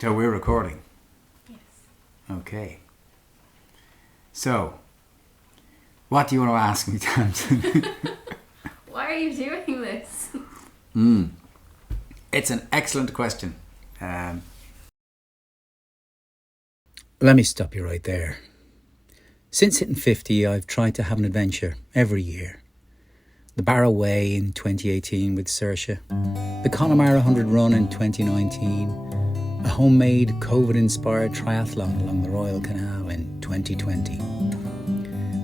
So we're recording. Yes. Okay. So, what do you want to ask me, Tamsin? Why are you doing this? It's an excellent question. Let me stop you right there. Since hitting 50, I've tried to have an adventure every year. The Barrow Way in 2018 with Saoirse, the Connemara 100 run in 2019, a homemade COVID-inspired triathlon along the Royal Canal in 2020,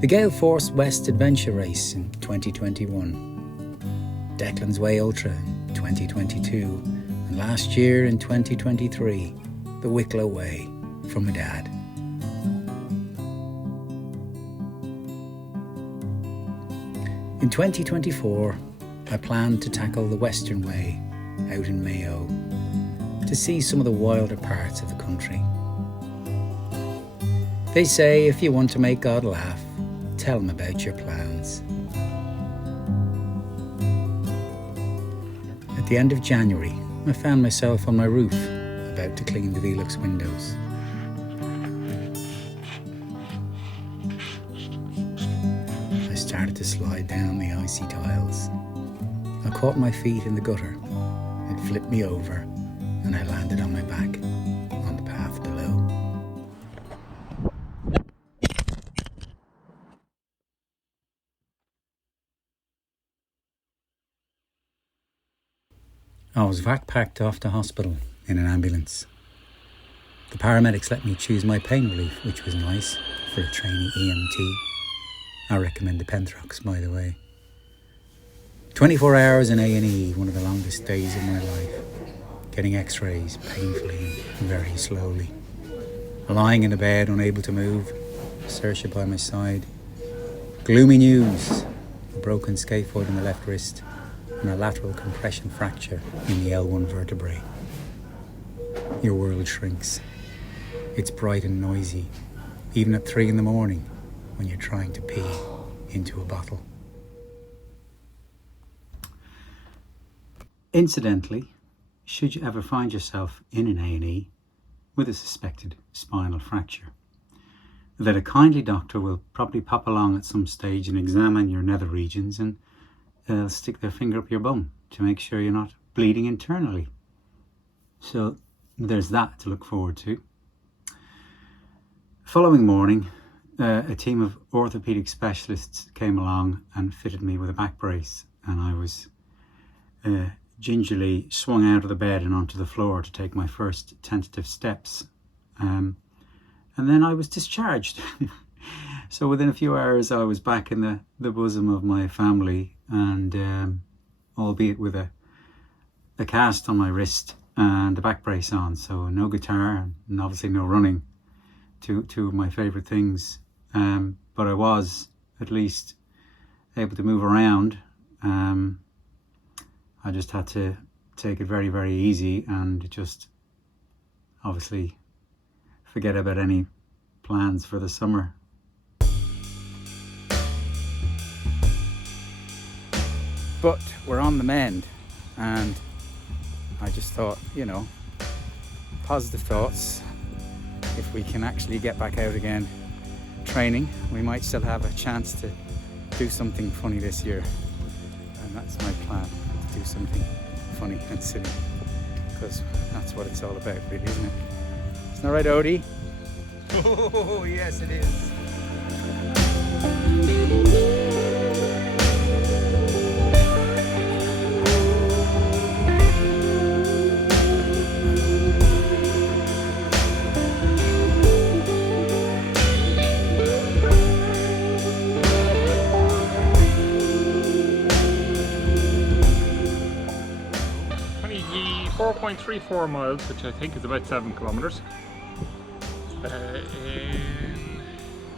the Gale Force West Adventure Race in 2021, Declan's Way Ultra in 2022, and last year in 2023, the Wicklow Way from my dad. In 2024, I plan to tackle the Western Way out in Mayo to see some of the wilder parts of the country. They say if you want to make God laugh, tell him about your plans. At the end of January, I found myself on my roof, about to clean the Velux windows. I started to slide down the icy tiles. I caught my feet in the gutter. It flipped me over, and I landed on my back on the path below. I was backpacked off to hospital in an ambulance. The paramedics let me choose my pain relief, which was nice for a trainee EMT. I recommend the Penthrox, by the way. 24 hours in A&E, one of the longest days of my life. Getting x-rays painfully and very slowly. Lying in a bed, unable to move, Saoirse by my side. Gloomy news, a broken scaphoid in the left wrist and a lateral compression fracture in the L1 vertebrae. Your world shrinks. It's bright and noisy, even at 3 a.m. when you're trying to pee into a bottle. Incidentally, should you ever find yourself in an A&E with a suspected spinal fracture, that a kindly doctor will probably pop along at some stage and examine your nether regions, and they'll stick their finger up your bum to make sure you're not bleeding internally. So there's that to look forward to. The following morning, a team of orthopaedic specialists came along and fitted me with a back brace, and I was gingerly swung out of the bed and onto the floor to take my first tentative steps. And then I was discharged. So within a few hours I was back in the bosom of my family, and albeit with a cast on my wrist and a back brace on, so no guitar and obviously no running, two of my favourite things. But I was at least able to move around. I just had to take it very, very easy and just obviously forget about any plans for the summer. But we're on the mend, and I just thought, positive thoughts. If we can actually get back out again training, we might still have a chance to do something funny this year. And that's my plan, to do something funny and silly, because that's what it's all about, really, isn't it? Isn't that right, Odie? Oh, yes, it is. 4.34 miles, which I think is about 7 kilometres, in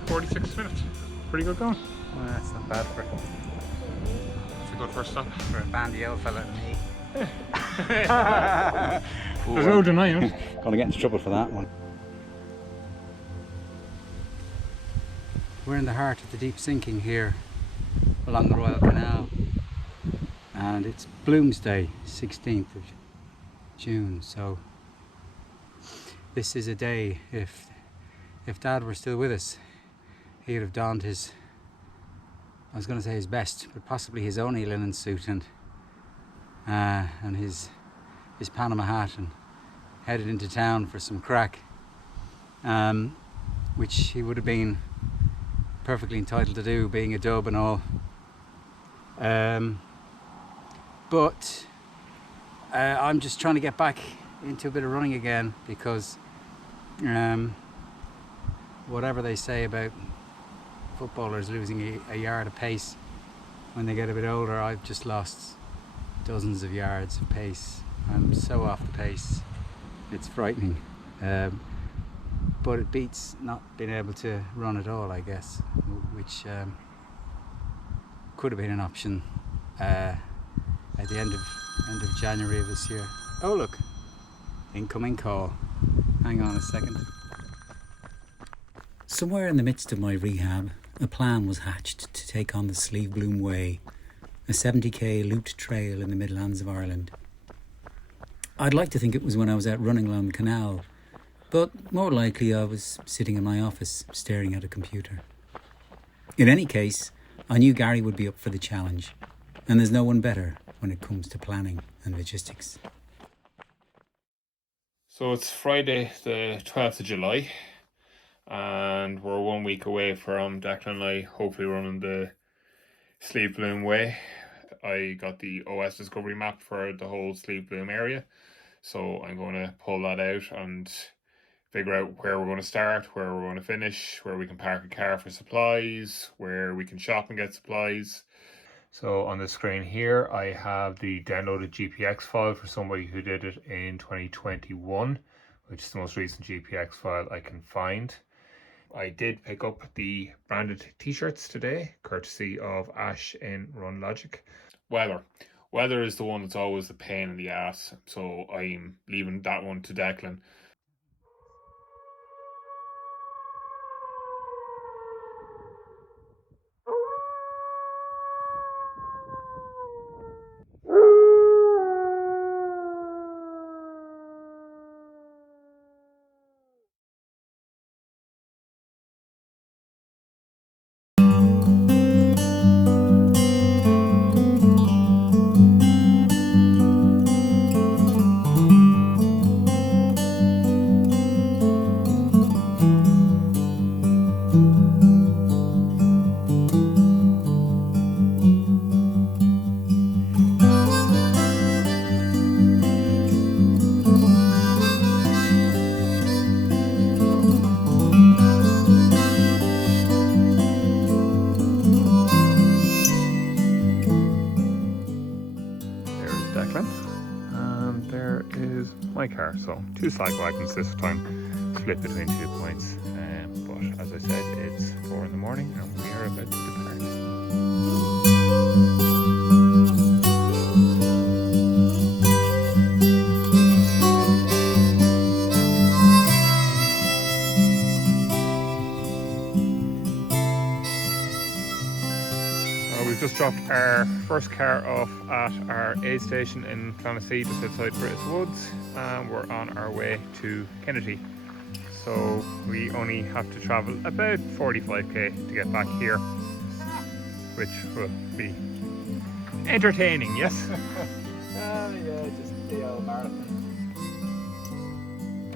46 minutes. Pretty good going. Well, that's not bad for It's a good first stop. a bandy old fella like me. There's no denying it. Gonna get into trouble for that one. We're in the heart of the deep sinking here along the Royal Canal, and it's Bloomsday, 16th of June, so this is a day, if Dad were still with us, he'd have donned his, I was going to say his best, but possibly his only linen suit and his Panama hat, and headed into town for some crack, which he would have been perfectly entitled to do, being a dub and all. But I'm just trying to get back into a bit of running again, because whatever they say about footballers losing a yard of pace when they get a bit older, I've just lost dozens of yards of pace. I'm so off the pace, it's frightening. But it beats not being able to run at all, I guess, which could have been an option at the end of January of this year. Oh look, incoming call. Hang on a second. Somewhere in the midst of my rehab, a plan was hatched to take on the Slieve Bloom Way, a 70k looped trail in the midlands of Ireland. I'd like to think it was when I was out running along the canal, but more likely I was sitting in my office staring at a computer. In any case, I knew Gary would be up for the challenge, and there's no one better when it comes to planning and logistics. So it's Friday the 12th of July, and we're 1 week away from Declan and I hopefully running the Slieve Bloom Way. I got the OS Discovery map for the whole Slieve Bloom area, so I'm going to pull that out and figure out where we're going to start, where we're going to finish, where we can park a car for supplies, where we can shop and get supplies. So on the screen here I have the downloaded GPX file for somebody who did it in 2021, which is the most recent GPX file I can find. I did pick up the branded t-shirts today, courtesy of Ash in Run Logic. Weather is the one that's always the pain in the ass, so I'm leaving that one to Declan. And there is my car, so 2 cycle wagons this time, split between 2 points, but as I said, it's 4 in the morning and we are about to depart. We've just dropped our first car off at our aid station in Clonaslee, just outside British Woods, and we're on our way to Kennedy. So we only have to travel about 45k to get back here, which will be entertaining, yes? Yeah, just the old marathon.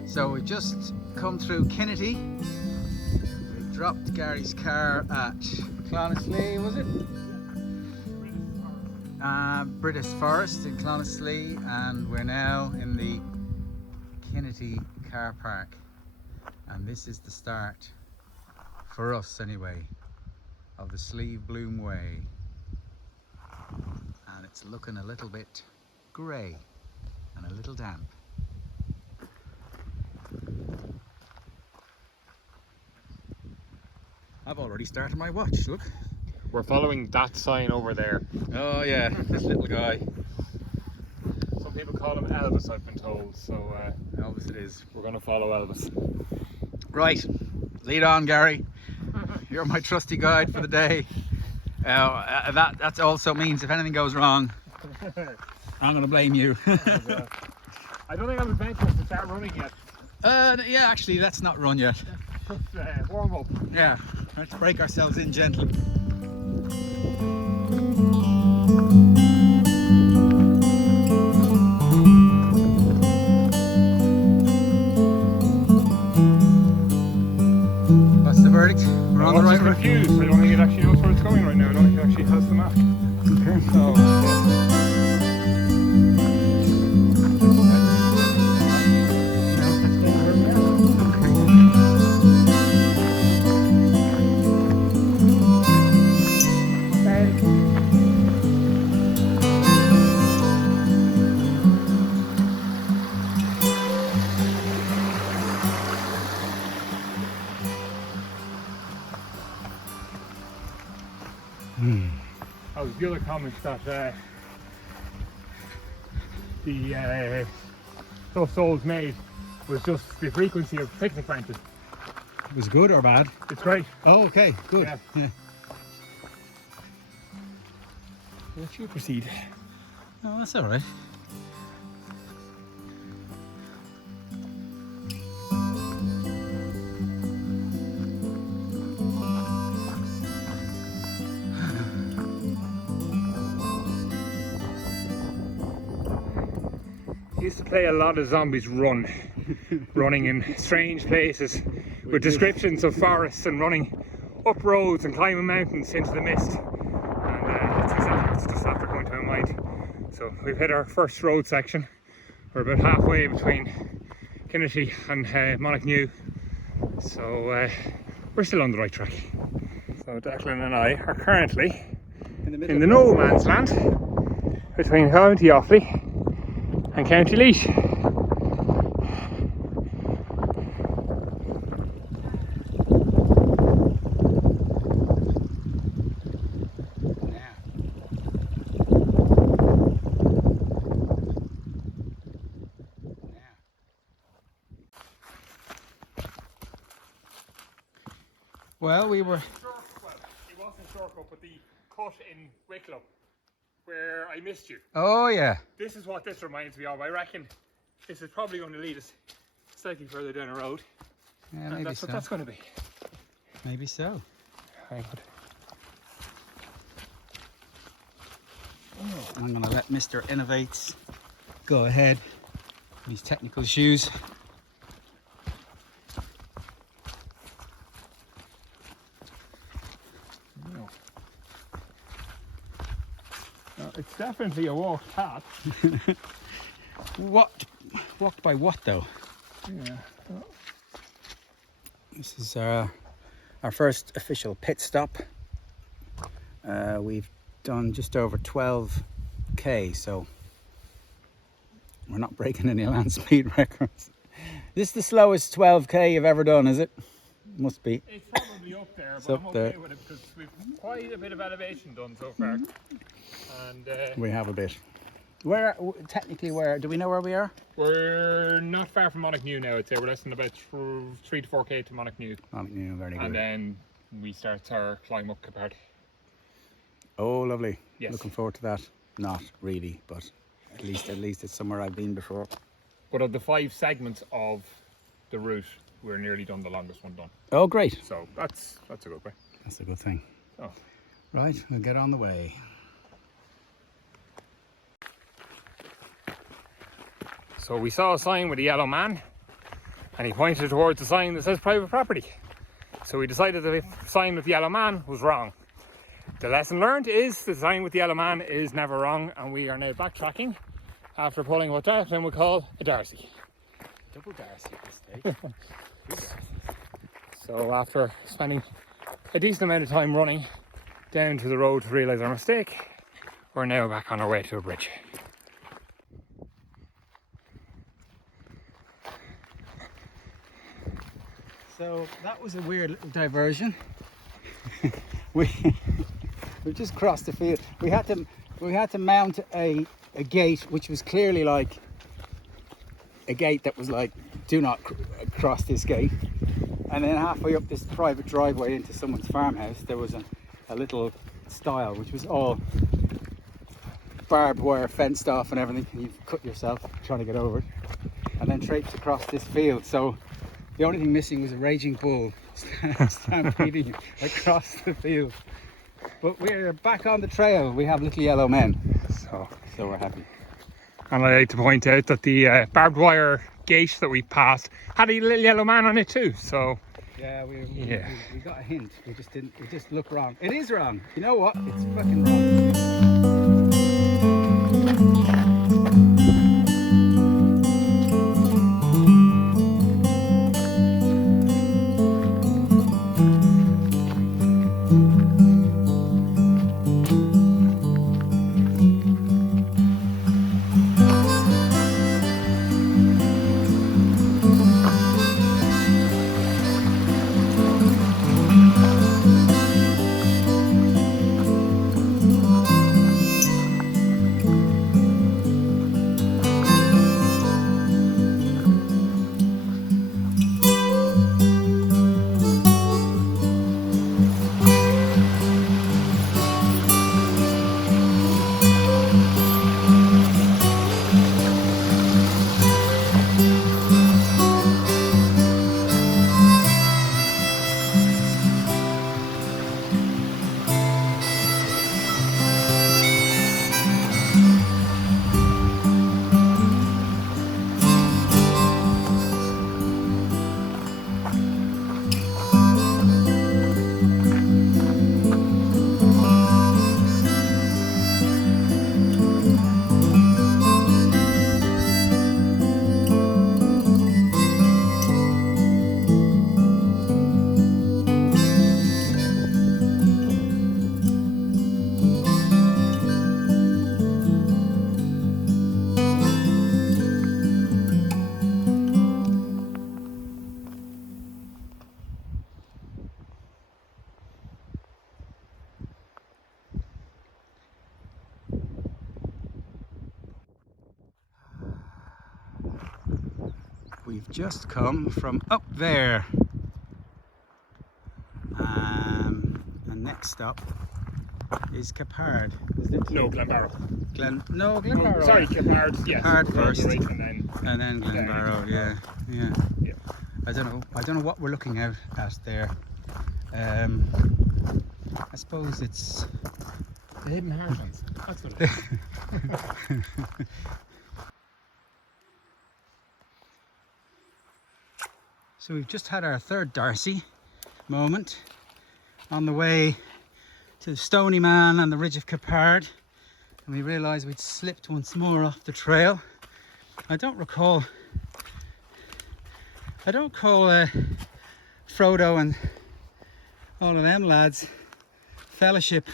So we've just come through Kennedy. We've dropped Gary's car at Clonaslee, was it? British Forest in Clonaslee, and we're now in the Kennedy car park, and this is the start, for us anyway, of the Slieve Bloom Way, and it's looking a little bit grey and a little damp. I've already started my watch, look. We're following that sign over there. Oh yeah, this little guy. Some people call him Elvis, I've been told, so Elvis it is. we're going to follow Elvis. Right, lead on, Gary. You're my trusty guide for the day. That also means if anything goes wrong, I'm going to blame you. I don't think I'm adventurous to start running yet. Yeah, actually, let's not run yet. Just warm up. Yeah, let's break ourselves in gently. What's the verdict? We're on the right road. Confused. I don't think it actually knows where it's going right now. I don't think it actually has the map. Okay. So, that was the other comment that those souls made was just the frequency of picnic benches. Was it good or bad? It's great. Oh, okay, good. Yeah. Let you proceed. Oh, that's all right. Used to play a lot of Zombies Run, running in strange places with descriptions of forests and running up roads and climbing mountains into the mist. And it's just after going to my mind. So we've hit our first road section. We're about halfway between Kinnity and Monagnew. So we're still on the right track. So Declan and I are currently in the no man's land between County Offaly and County Laois. Well, we were. It wasn't shortcut, but the cut in Wicklow where I missed you. Oh, yeah. This is what this reminds me of. I reckon this is probably going to lead us slightly further down the road. Yeah, And maybe that's so. what that's going to be. Maybe so. Very good. I'm going to let Mr. Innovates go ahead with his technical shoes. It's definitely a walk path. Walked by what though? Yeah. This is our first official pit stop. We've done just over 12k, so we're not breaking any land speed records. This is the slowest 12k you've ever done, is it? Must be. It's probably up there, It's but up I'm okay there. with it because we've quite a bit of elevation done so far. And We have a bit. Where, technically, where do we know where we are? we're not far from Monagnew now, I'd say. We're less than about 3 to 4k to Monagnew. Yeah, very good. And then we start our climb up Capard. Oh, lovely. Yes. Looking forward to that. Not really, but at least it's somewhere I've been before. But of the 5 segments of the route, we're nearly done the longest one done. Oh, great. So that's a good way. That's a good thing. Oh. Right, we'll get on the way. So we saw a sign with a yellow man and he pointed towards the sign that says private property. So we decided that the sign with the yellow man was wrong. The lesson learned is the sign with the yellow man is never wrong, and we are now backtracking after pulling what Declan would call a Darcy. Double Darcy at this stage. So after spending a decent amount of time running down to the road to realise our mistake, we're now back on our way to a bridge. So that was a weird little diversion. we just crossed the field. We had to mount a gate which was clearly like a gate that was like, do not cross this gate. And then halfway up this private driveway into someone's farmhouse, there was a little stile which was all barbed wire fenced off and everything, and you cut yourself trying to get over it. and then traipse across this field. So the only thing missing was a raging bull stampeding across the field. But we're back on the trail. We have little yellow men, so we're happy. And I like to point out that the barbed wire gate that we passed had a little yellow man on it too. So yeah, we got a hint. We just looked wrong. It is wrong. You know what? It's fucking wrong. We've just come from up there, and next stop is Capard. no, Glenbarrow. Glenbarrow. Sorry, Capard. Yes. Capard first, Right, and then Glenbarrow. Yeah. Yeah. I don't know what we're looking at there. I suppose it's the hidden heartlands. That's what it is. So we've just had our third Darcy moment on the way to the Stony Man and the Ridge of Capard, and we realised we'd slipped once more off the trail. I don't call Frodo and all of them lads fellowship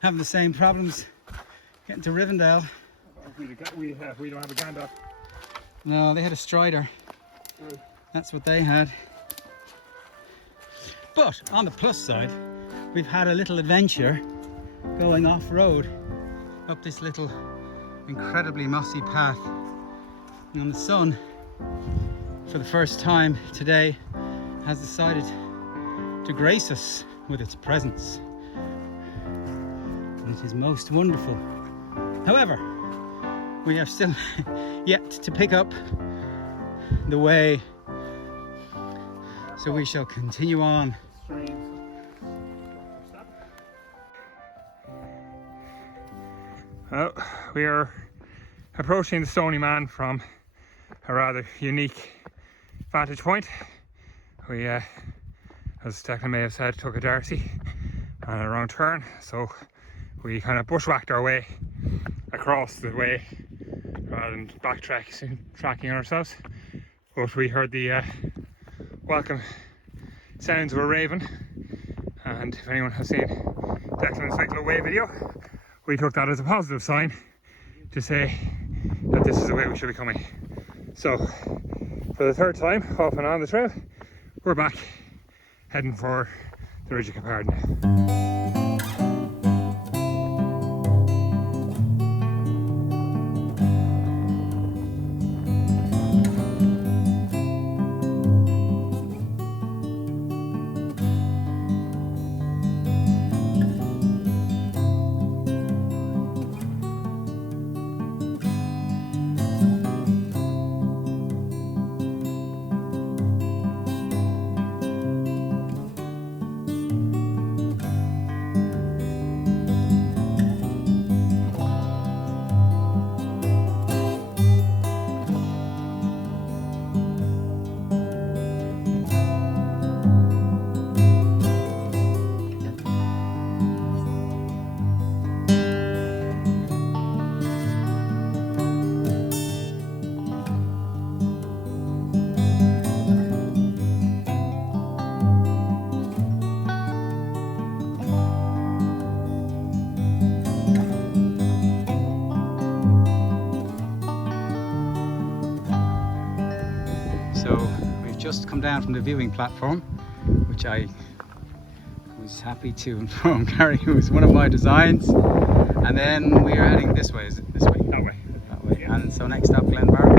having the same problems getting to Rivendell. We don't have a Gandalf. No, they had a Strider. That's what they had. But on the plus side, we've had a little adventure going off-road up this little incredibly mossy path. And the sun, for the first time today, has decided to grace us with its presence. And it is most wonderful. However, we have still yet to pick up the way, so we shall continue on. Well, we are approaching the Stony Man from a rather unique vantage point. We, as Declan may have said, took a Darcy and a wrong turn, so we kind of bushwhacked our way across the way rather than tracking ourselves. But we heard the welcome sounds of a raven, and if anyone has seen Declan's Declan Way video, we took that as a positive sign to say that this is the way we should be coming. So for the third time off and on the trail, we're back heading for the Ridge of Capard now. So we've just come down from the viewing platform, which I was happy to inform Gary was one of my designs. And then we are heading this way. Is it this way? That way. That way. Yeah. And so next up, Glenbarrow.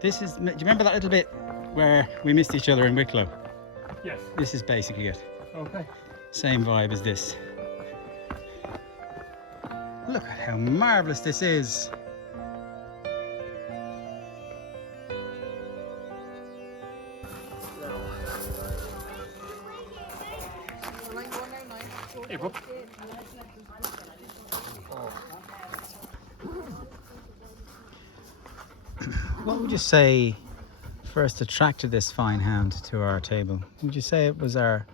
This is, do you remember that little bit where we missed each other in Wicklow? Yes. This is basically it. Okay. Same vibe as this. Look at how marvellous this is. Hey, Bob. What would you say first attracted this fine hound to our table? Would you say it was our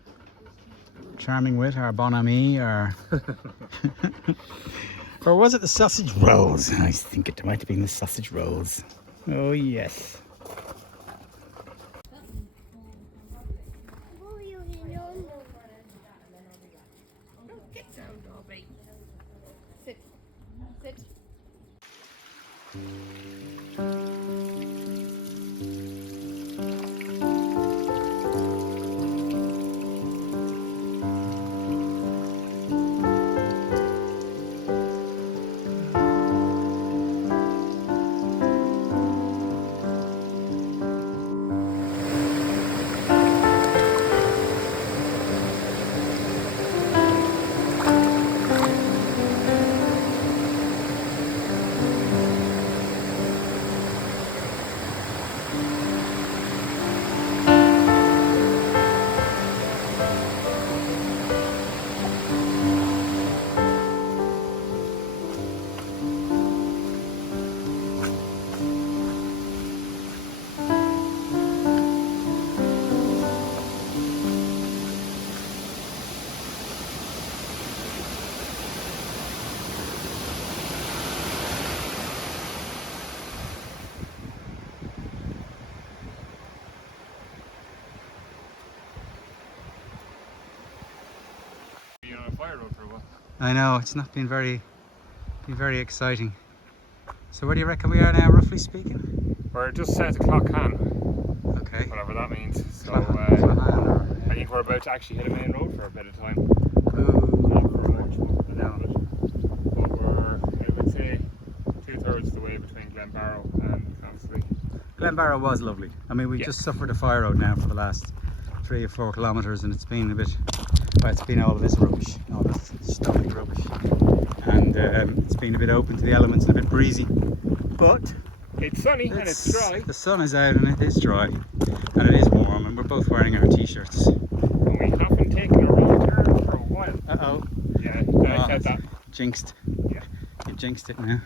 charming wit, our bon ami, or or was it the sausage rolls? I think it might have been the sausage rolls. Oh yes. Get down, Dobby. Sit. Sit. Being on a fire road for a while. I know, it's not been very exciting. So where do you reckon we are now, roughly speaking? We're just south of Clockhan, Okay. whatever that means. So I think we're about to actually hit a main road for a bit of time. Not for much, but No. but we're, I would say, 2/3 of the way between Glenbarrow and Clancy. Glenbarrow was lovely. I mean, we Yeah. just suffered a fire road now for the last 3 or 4 kilometres, and it's been a bit, well, it's been all of this rubbish, all this stomach rubbish, and it's been a bit open to the elements and a bit breezy, but It's sunny and it's dry. the sun is out and it is dry and it is warm, and we're both wearing our t-shirts. And we haven't taken a wrong turn for a while. Uh-oh. Yeah, I said that. Jinxed. Yeah. You've jinxed it now.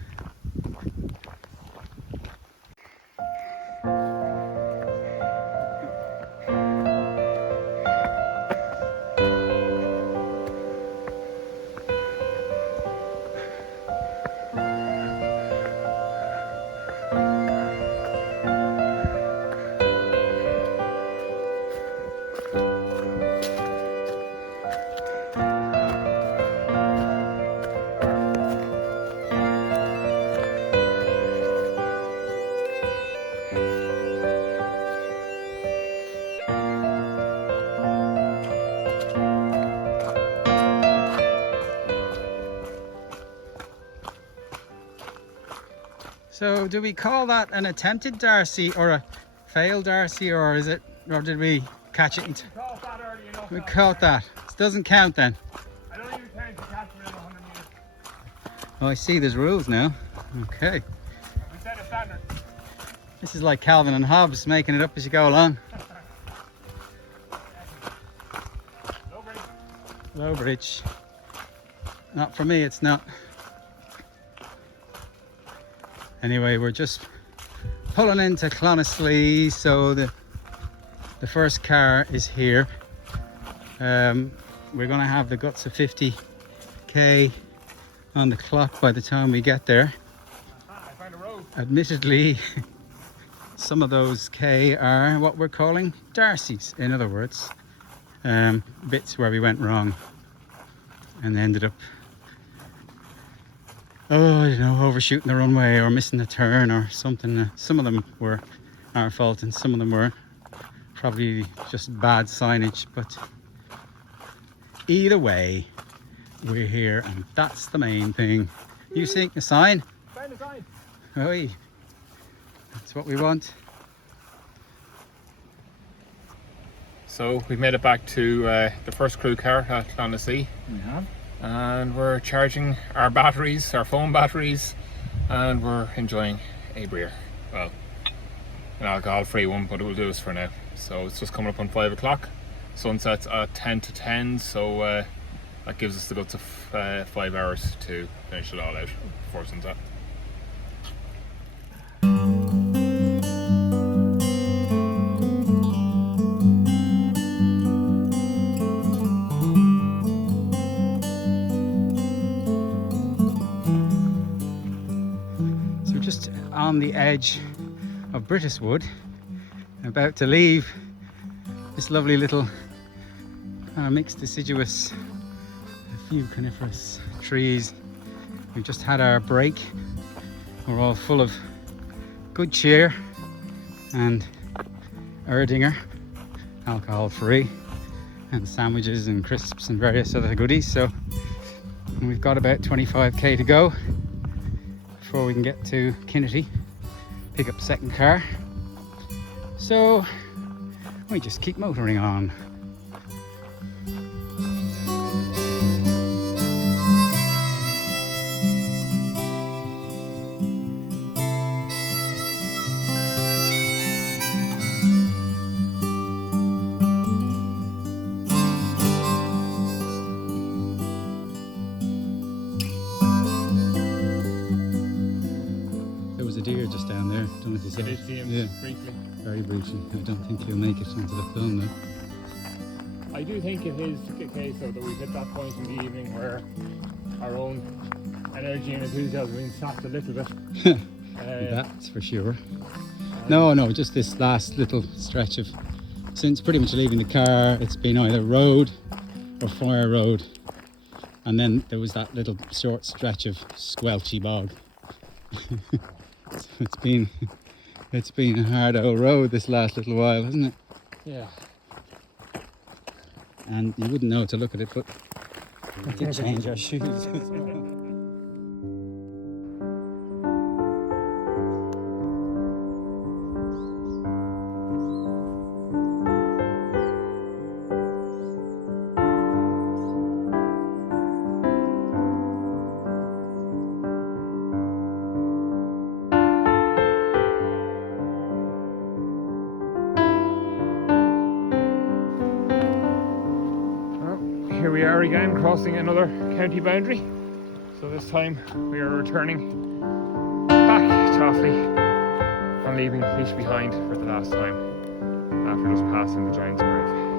So do we call that an attempted Darcy or a failed Darcy, or is it, or did we catch it? Caught that early enough. We caught that. It doesn't count then. I don't even count the catch within 100 metres. Oh, I see there's rules now. Okay. We set a standard. This is like Calvin and Hobbes, making it up as you go along. Low bridge. Not for me, it's not. Anyway, we're just pulling into Clonaslee, so the first car is here. We're going to have the guts of 50k on the clock by the time we get there. Admittedly, some of those K are what we're calling Darcy's, in other words. Bits where we went wrong and ended up, overshooting the runway or missing a turn or something. Some of them were our fault and some of them were probably just bad signage, but either way, we're here and that's the main thing. You seeing the sign? Find the sign. Oi, that's what we want. So we've made it back to the first crew car at Clonaslee. We have. And we're charging our batteries, our phone batteries, and we're enjoying a beer. Well, an alcohol-free one, but it will do us for now. So it's just coming up on 5 o'clock. Sunset's at 10 to 10, so that gives us the guts of 5 hours to finish it all out before sunset. So just on the edge of Brittiswood, about to leave this lovely little mixed deciduous, a few coniferous trees. We've just had our break. We're all full of good cheer and Erdinger, alcohol free, and sandwiches and crisps and various other goodies. So we've got about 25k to go before we can get to Kinnity, pick up a second car. So we just keep motoring on. There was a deer just down there. Don't know if you saw I it. did see him Yeah, briefly. very briefly. I don't think he'll make it onto the film though. I do think it is the case though that we've hit that point in the evening where our own energy and enthusiasm being sapped a little bit. That's for sure. No, just this last little stretch of, since pretty much leaving the car, it's been either road or fire road, and then there was that little short stretch of squelchy bog. So it's been a hard old road this last little while, hasn't it? Yeah. And you wouldn't know to look at it, but we did change our shoes. Here we are again, crossing another county boundary. So this time we are returning back to Offaly and leaving Leash behind for the last time after just passing the Giant's Grave.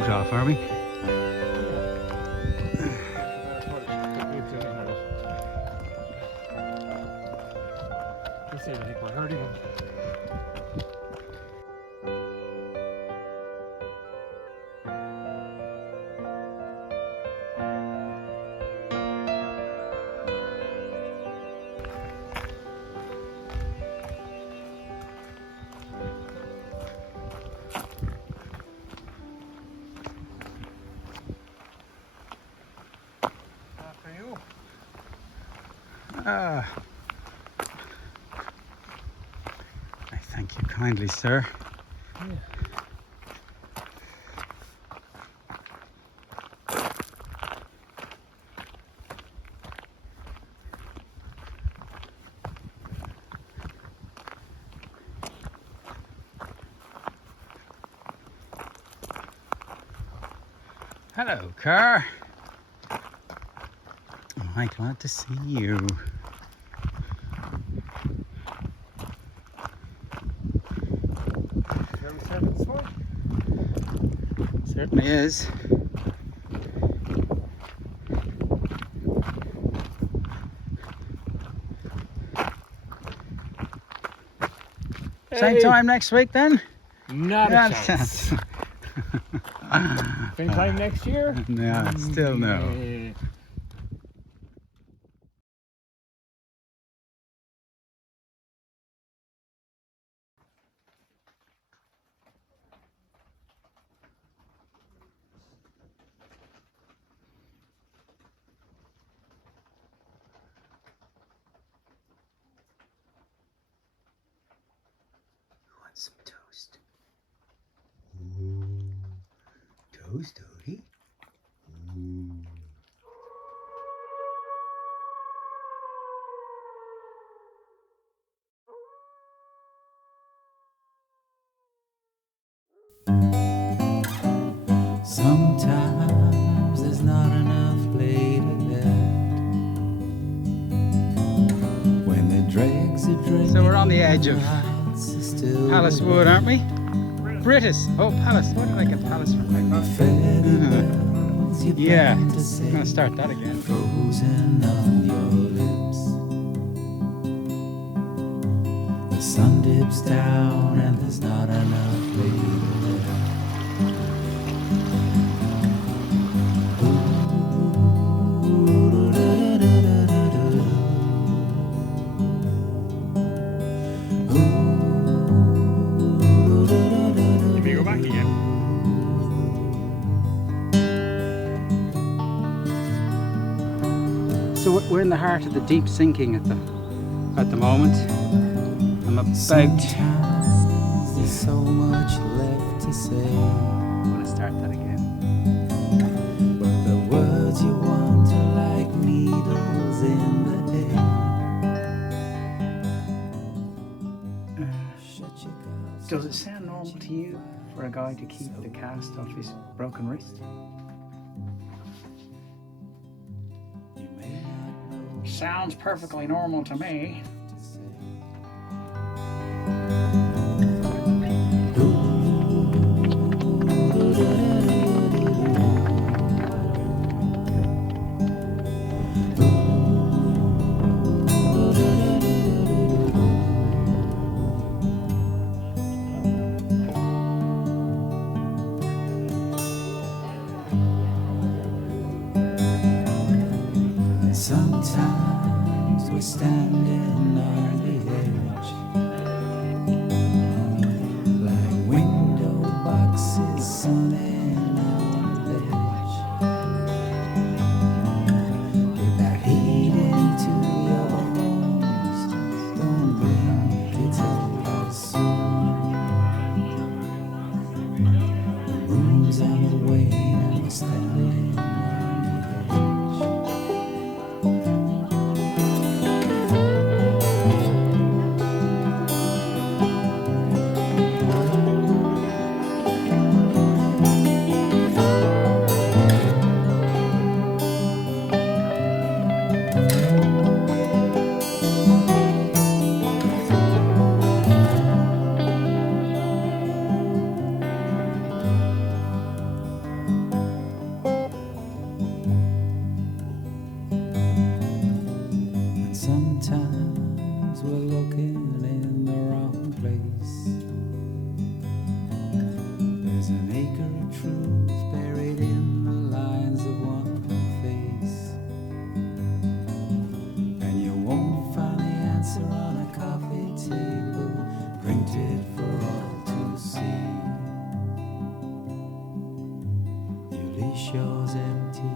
coat off, are we? We're hurting him. Ah, I thank you kindly, sir. Hello, car. Am I glad to see you? Certainly is. Same time next week then? Not a chance. Same time next year? No, still no. Some toast. Ooh, toast, Odie. Ooh. Sometimes there's not enough later left. When the dregs are dragged. So we're on the edge of Palace Wood, aren't we? British. Oh, Palace. What did I get Palace from? Yeah, I'm gonna start that again. Frozen on your lips. The sun dips down and there's not enough later left. So we're in the heart of the deep sinking at the moment. I'm about. There's so much left to say. I'm gonna start that again. But the words you want are like needles in the hay. Does it sound normal to you for a guy to keep the cast off his broken wrist? Sounds perfectly normal to me. Sometimes we're standing on the edge, like window boxes sunning on the ledge. Get that heat into your bones, don't blink, it's over soon. The moon's on the way and we're standing on the edge. seashores empty.